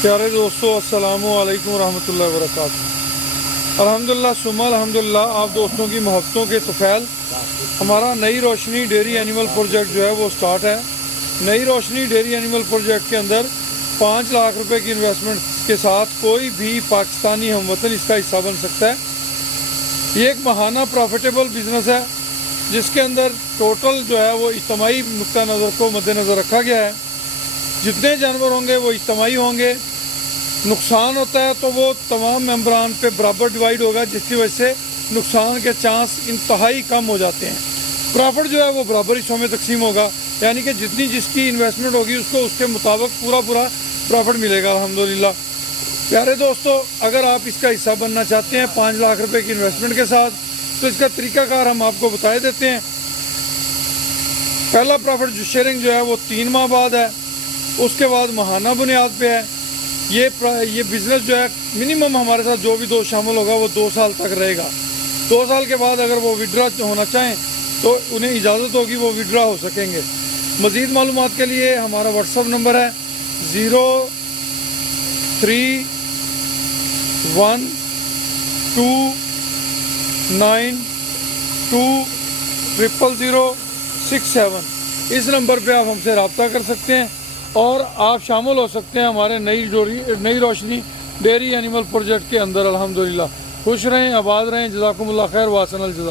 پیارے دوستو السلام علیکم ورحمۃ اللہ وبرکاتہ۔ الحمدللہ ثم الحمدللہ، آپ دوستوں کی محبتوں کے طفیل ہمارا نئی روشنی ڈیری اینیمل پروجیکٹ جو ہے وہ سٹارٹ ہے۔ نئی روشنی ڈیری اینیمل پروجیکٹ کے اندر 5 لاکھ روپے کی انویسٹمنٹ کے ساتھ کوئی بھی پاکستانی ہم وطن اس کا حصہ بن سکتا ہے۔ یہ ایک ماہانہ پروفیٹیبل بزنس ہے جس کے اندر ٹوٹل جو ہے وہ اجتماعی نقطہ نظر کو مد نظر رکھا گیا ہے۔ جتنے جانور ہوں گے وہ اجتماعی ہوں گے، نقصان ہوتا ہے تو وہ تمام ممبران پہ برابر ڈیوائیڈ ہوگا، جس کی وجہ سے نقصان کے چانس انتہائی کم ہو جاتے ہیں۔ پرافٹ جو ہے وہ برابر حصوں میں تقسیم ہوگا، یعنی کہ جتنی جس کی انویسٹمنٹ ہوگی اس کو اس کے مطابق پورا پرافٹ ملے گا الحمدللہ۔ پیارے دوستو، اگر آپ اس کا حصہ بننا چاہتے ہیں 5 لاکھ روپے کی انویسٹمنٹ کے ساتھ، تو اس کا طریقہ کار ہم آپ کو بتائے دیتے ہیں۔ پہلا پرافٹ شیئرنگ جو ہے وہ 3 ماہ بعد ہے، اس کے بعد ماہانہ بنیاد پہ ہے۔ یہ بزنس جو ہے منیمم ہمارے ساتھ جو بھی دوست شامل ہوگا وہ 2 سال تک رہے گا۔ 2 سال کے بعد اگر وہ وڈرا ہونا چاہیں تو انہیں اجازت ہوگی، وہ وڈرا ہو سکیں گے۔ مزید معلومات کے لیے ہمارا واٹس ایپ نمبر ہے 0312920067۔ اس نمبر پہ آپ ہم سے رابطہ کر سکتے ہیں اور آپ شامل ہو سکتے ہیں ہمارے نئی روشنی ڈیری اینیمل پروجیکٹ کے اندر۔ الحمدللہ خوش رہیں، آباد رہیں، جزاکم اللہ خیر، واحسن الجزا۔